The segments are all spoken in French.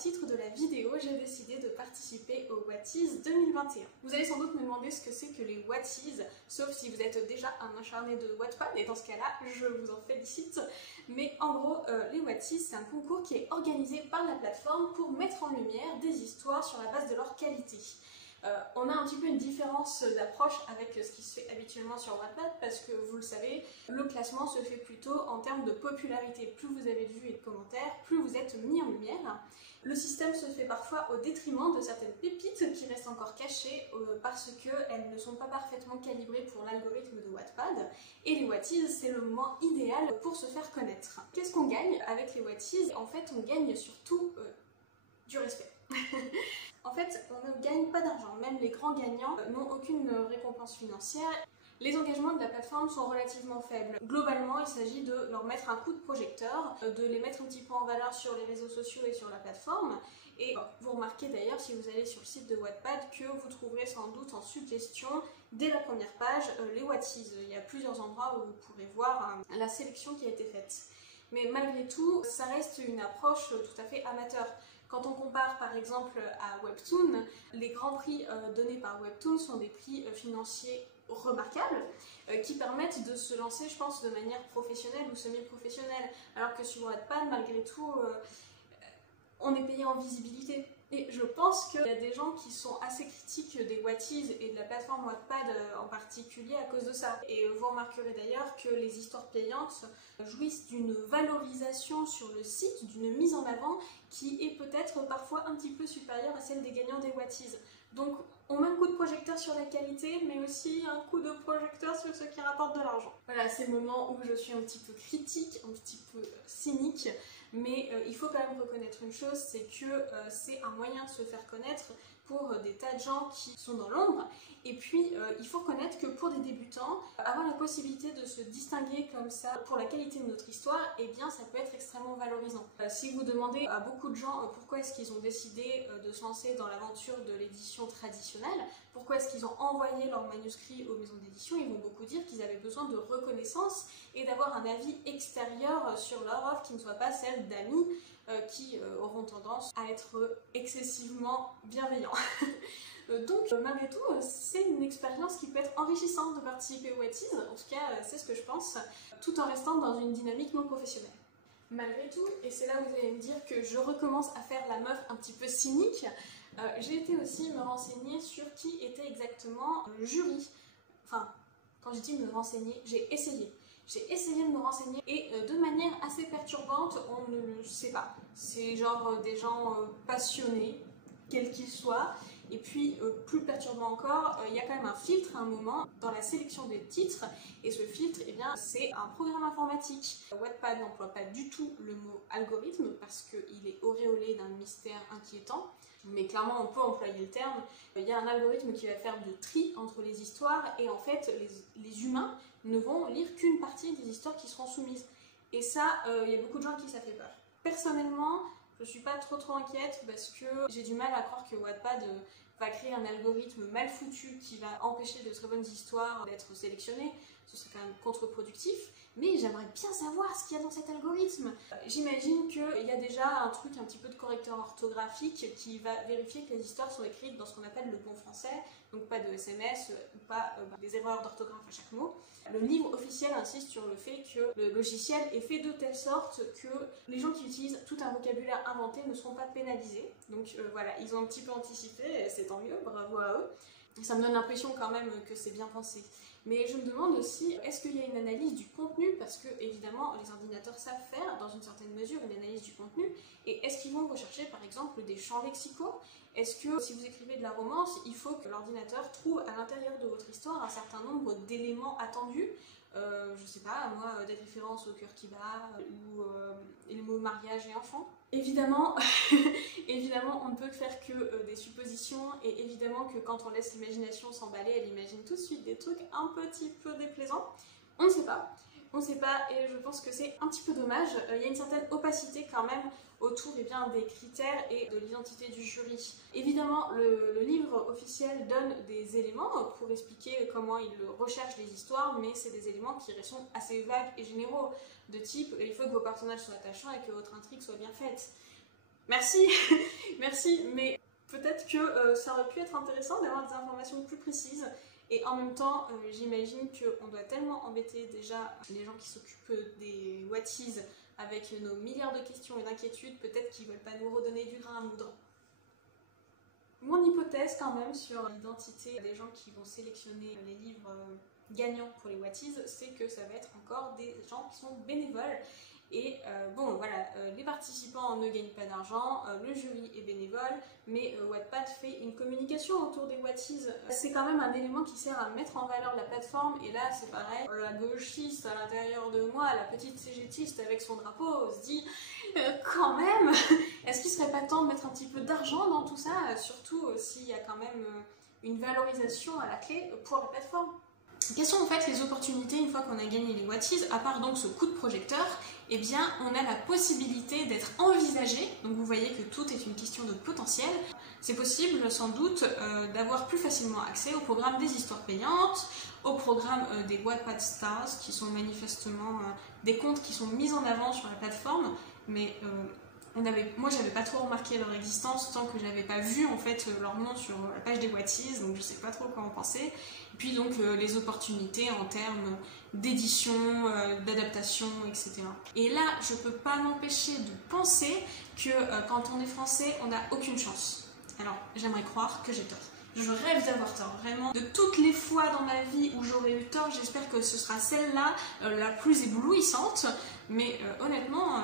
titre de la vidéo, j'ai décidé de participer au Wattez 2021. Vous allez sans doute me demander ce que c'est que les Wattez, sauf si vous êtes déjà un acharné de Wattpad, et dans ce cas-là, je vous en félicite. Mais en gros, les Wattez, c'est un concours qui est organisé par la plateforme pour mettre en lumière des histoires sur la base de leur qualité. On a un petit peu une différence d'approche avec ce qui se fait habituellement sur Wattpad parce que vous le savez, le classement se fait plutôt en termes de popularité. Plus vous avez de vues et de commentaires, plus vous êtes mis en lumière. Le système se fait parfois au détriment de certaines pépites qui restent encore cachées parce qu'elles ne sont pas parfaitement calibrées pour l'algorithme de Wattpad. Et les Wattez, c'est le moment idéal pour se faire connaître. Qu'est-ce qu'on gagne avec les Wattez? En fait, on gagne surtout du respect. En fait, on ne gagne pas d'argent, même les grands gagnants n'ont aucune récompense financière. Les engagements de la plateforme sont relativement faibles. Globalement, il s'agit de leur mettre un coup de projecteur, de les mettre un petit peu en valeur sur les réseaux sociaux et sur la plateforme. Et vous remarquez d'ailleurs, si vous allez sur le site de Wattpad, que vous trouverez sans doute en suggestion, dès la première page, les Wattez. Il y a plusieurs endroits où vous pourrez voir la sélection qui a été faite. Mais malgré tout, ça reste une approche tout à fait amateur. Quand on compare par exemple à Webtoon, les grands prix donnés par Webtoon sont des prix financiers remarquables qui permettent de se lancer, je pense, de manière professionnelle ou semi-professionnelle. Alors que sur Wattpad, malgré tout, on est payé en visibilité. Et je pense qu'il y a des gens qui sont assez critiques des Wattez et de la plateforme Wattpad en particulier à cause de ça. Et vous remarquerez d'ailleurs que les histoires payantes jouissent d'une valorisation sur le site, d'une mise en avant qui est peut-être parfois un petit peu supérieure à celle des gagnants des Wattez. Donc on met un coup de projecteur sur la qualité, mais aussi un coup de projecteur sur ceux qui rapportent de l'argent. Voilà, c'est le moment où je suis un petit peu critique, un petit peu cynique, mais il faut quand même reconnaître une chose, c'est que c'est un moyen de se faire connaître pour des tas de gens qui sont dans l'ombre. Et puis, il faut reconnaître que pour des débutants, avoir la possibilité de se distinguer comme ça pour la qualité de notre histoire, eh bien, ça peut être extrêmement valorisant. Si vous demandez à beaucoup de gens pourquoi est-ce qu'ils ont décidé de se lancer dans l'aventure de l'édition traditionnelle, pourquoi est-ce qu'ils ont envoyé leurs manuscrits aux maisons d'édition, ils vont beaucoup dire qu'ils avaient besoin de reconnaissance et d'avoir un avis extérieur sur leur offre qui ne soit pas celle d'amis qui auront tendance à être excessivement bienveillants. Donc malgré tout, c'est une expérience qui peut être enrichissante de participer aux Wattez, en tout cas c'est ce que je pense, tout en restant dans une dynamique non professionnelle. Malgré tout, et c'est là où vous allez me dire que je recommence à faire la meuf un petit peu cynique, j'ai été aussi me renseigner sur qui était exactement le jury. Enfin, quand je dis me renseigner, j'ai essayé. J'ai essayé de me renseigner et de manière assez perturbante, on ne le sait pas. C'est genre des gens passionnés, quels qu'ils soient. Et puis, plus perturbant encore, il y a quand même un filtre à un moment dans la sélection des titres. Et ce filtre, eh bien, c'est un programme informatique. Wattpad n'emploie pas du tout le mot algorithme parce qu'il est auréolé d'un mystère inquiétant. Mais clairement, on peut employer le terme. Il y a un algorithme qui va faire de tri entre les histoires et en fait, les humains ne vont lire qu'une partie des histoires qui seront soumises. Et ça, il y a beaucoup de gens qui ça fait peur. Personnellement, je suis pas trop inquiète parce que j'ai du mal à croire que Wattpad va créer un algorithme mal foutu qui va empêcher de très bonnes histoires d'être sélectionnées. Ce serait quand même contre-productif. Mais j'aimerais bien savoir ce qu'il y a dans cet algorithme. J'imagine qu'il y a déjà un truc, un petit peu de correcteur orthographique qui va vérifier que les histoires sont écrites dans ce qu'on appelle le bon français, donc pas de SMS ou pas des erreurs d'orthographe à chaque mot. Le livre officiel insiste sur le fait que le logiciel est fait de telle sorte que les gens qui utilisent tout un vocabulaire inventé ne seront pas pénalisés. Donc voilà, ils ont un petit peu anticipé, et c'est tant mieux, bravo à eux. Ça me donne l'impression quand même que c'est bien pensé. Mais je me demande aussi, est-ce qu'il y a une analyse du contenu? Parce que, évidemment, les ordinateurs savent faire, dans une certaine mesure, une analyse du contenu. Et est-ce qu'ils vont rechercher, par exemple, des champs lexicaux? Est-ce que, si vous écrivez de la romance, il faut que l'ordinateur trouve à l'intérieur de votre histoire un certain nombre d'éléments attendus? Je sais pas, moi, des références au cœur qui bat, ou les mots mariage et enfant. Évidemment, évidemment, on ne peut faire que des suppositions et évidemment que quand on laisse l'imagination s'emballer, elle imagine tout de suite des trucs un petit peu déplaisants. On ne sait pas. On ne sait pas et je pense que c'est un petit peu dommage. Il y a une certaine opacité quand même autour des critères et de l'identité du jury. Évidemment, le livre officiel donne des éléments pour expliquer comment il recherche les histoires, mais c'est des éléments qui sont assez vagues et généraux, de type il faut que vos personnages soient attachants et que votre intrigue soit bien faite. Merci, merci, mais peut-être que ça aurait pu être intéressant d'avoir des informations plus précises. Et en même temps, j'imagine qu'on doit tellement embêter déjà les gens qui s'occupent des Whatties avec nos milliards de questions et d'inquiétudes, peut-être qu'ils ne veulent pas nous redonner du grain à moudre. Mon hypothèse quand même sur l'identité des gens qui vont sélectionner les livres gagnants pour les Whatties, c'est que ça va être encore des gens qui sont bénévoles. Et bon voilà, les participants ne gagnent pas d'argent, le jury est bénévole, mais Wattpad fait une communication autour des Whatties. C'est quand même un élément qui sert à mettre en valeur la plateforme, et là c'est pareil, la gauchiste à l'intérieur de moi, la petite cégétiste avec son drapeau, se dit quand même, est-ce qu'il serait pas temps de mettre un petit peu d'argent dans tout ça, surtout s'il y a quand même une valorisation à la clé pour la plateforme. Quelles sont en fait les opportunités une fois qu'on a gagné les Whatties, à part donc ce coup de projecteur? Eh bien, on a la possibilité d'être envisagé, donc vous voyez que tout est une question de potentiel. C'est possible sans doute d'avoir plus facilement accès au programme des histoires payantes, au programme des Wattpad Stars, qui sont manifestement des comptes qui sont mis en avant sur la plateforme, mais moi j'avais pas trop remarqué leur existence tant que j'avais pas vu en fait leur nom sur la page des Whatties, donc je sais pas trop quoi en penser. Et puis donc les opportunités en termes d'édition, d'adaptation, etc. Et là je peux pas m'empêcher de penser que quand on est français on n'a aucune chance. Alors j'aimerais croire que j'ai tort. Je rêve d'avoir tort, vraiment. De toutes les fois dans ma vie où j'aurais eu tort, j'espère que ce sera celle-là la plus éblouissante, mais honnêtement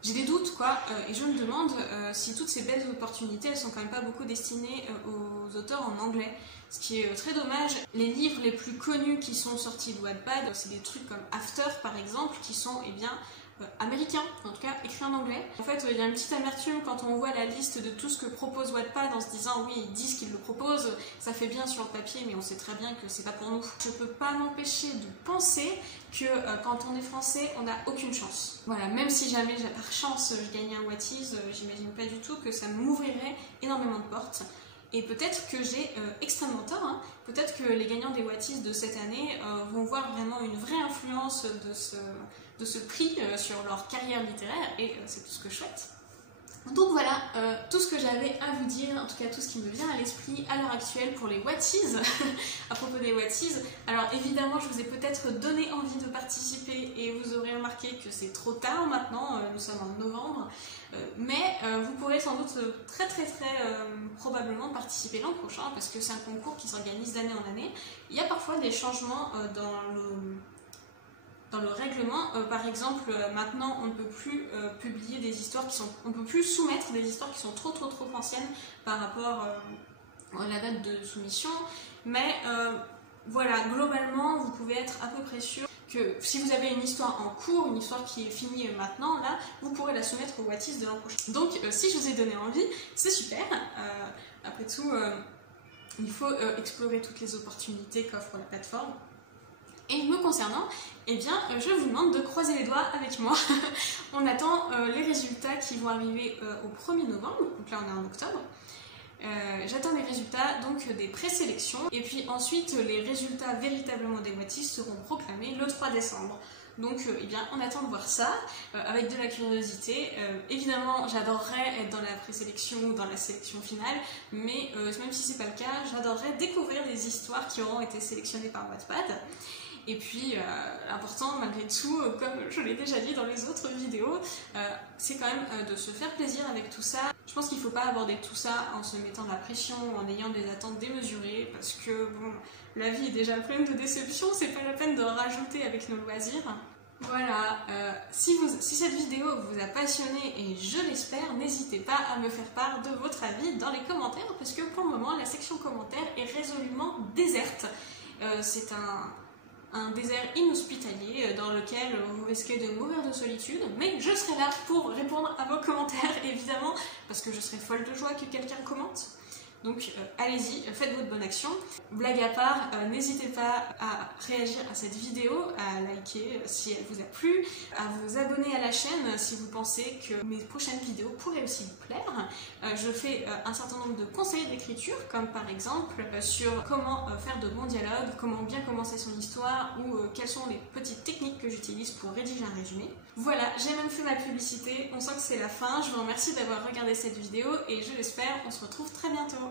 j'ai des doutes quoi, et je me demande si toutes ces belles opportunités, elles sont quand même pas beaucoup destinées aux auteurs en anglais, ce qui est très dommage. Les livres les plus connus qui sont sortis de Wattpad, c'est des trucs comme After par exemple, qui sont américains, en tout cas écrits en anglais. En fait, il y a une petite amertume quand on voit la liste de tout ce que propose Wattpad en se disant oui, ils disent qu'ils le proposent, ça fait bien sur le papier, mais on sait très bien que c'est pas pour nous. Je peux pas m'empêcher de penser que quand on est français, on n'a aucune chance. Voilà, même si jamais par chance je gagnais un Whatties, j'imagine pas du tout que ça m'ouvrirait énormément de portes. Et peut-être que j'ai extrêmement tort, hein. Peut-être que les gagnants des Whatties de cette année vont voir vraiment une vraie influence de ce prix sur leur carrière littéraire, et c'est tout ce que je souhaite. Donc voilà, tout ce que j'avais à vous dire, en tout cas tout ce qui me vient à l'esprit à l'heure actuelle pour les Whatties, à propos des Whatties. Alors évidemment, je vous ai peut-être donné envie de participer et vous aurez remarqué que c'est trop tard maintenant, nous sommes en novembre, mais vous pourrez sans doute très probablement participer l'an prochain parce que c'est un concours qui s'organise d'année en année. Il y a parfois des changements dans le règlement, par exemple, maintenant on ne peut plus publier des histoires on ne peut plus soumettre des histoires qui sont trop anciennes par rapport à la date de soumission, mais voilà, globalement vous pouvez être à peu près sûr que si vous avez une histoire en cours, une histoire qui est finie maintenant, là, vous pourrez la soumettre au Whatties de l'an prochain. Donc si je vous ai donné envie, c'est super. Après tout, il faut explorer toutes les opportunités qu'offre la plateforme. Et me concernant, eh bien, je vous demande de croiser les doigts avec moi. On attend les résultats qui vont arriver au 1er novembre, donc là on est en octobre. J'attends les résultats donc des présélections, et puis ensuite les résultats véritablement des Whatties seront proclamés le 3 décembre. Donc eh bien, on attend de voir ça avec de la curiosité. Évidemment, j'adorerais être dans la présélection ou dans la sélection finale, mais même si c'est pas le cas, j'adorerais découvrir les histoires qui auront été sélectionnées par Wattpad. Et puis, l'important malgré tout, comme je l'ai déjà dit dans les autres vidéos, c'est quand même de se faire plaisir avec tout ça. Je pense qu'il ne faut pas aborder tout ça en se mettant de la pression, en ayant des attentes démesurées, parce que bon, la vie est déjà pleine de déceptions, c'est pas la peine de rajouter avec nos loisirs. Voilà, si cette vidéo vous a passionné, et je l'espère, n'hésitez pas à me faire part de votre avis dans les commentaires, parce que pour le moment, la section commentaires est résolument déserte. C'est un désert inhospitalier dans lequel vous risquez de mourir de solitude, mais je serai là pour répondre à vos commentaires, évidemment, parce que je serai folle de joie que quelqu'un commente. Donc allez-y, faites votre bonne action. Blague à part, n'hésitez pas à réagir à cette vidéo, à liker si elle vous a plu, à vous abonner à la chaîne si vous pensez que mes prochaines vidéos pourraient aussi vous plaire. Je fais un certain nombre de conseils d'écriture, comme par exemple sur comment faire de bons dialogues, comment bien commencer son histoire ou quelles sont les petites techniques que j'utilise pour rédiger un résumé. Voilà, j'ai même fait ma publicité, on sent que c'est la fin. Je vous remercie d'avoir regardé cette vidéo et je l'espère, on se retrouve très bientôt.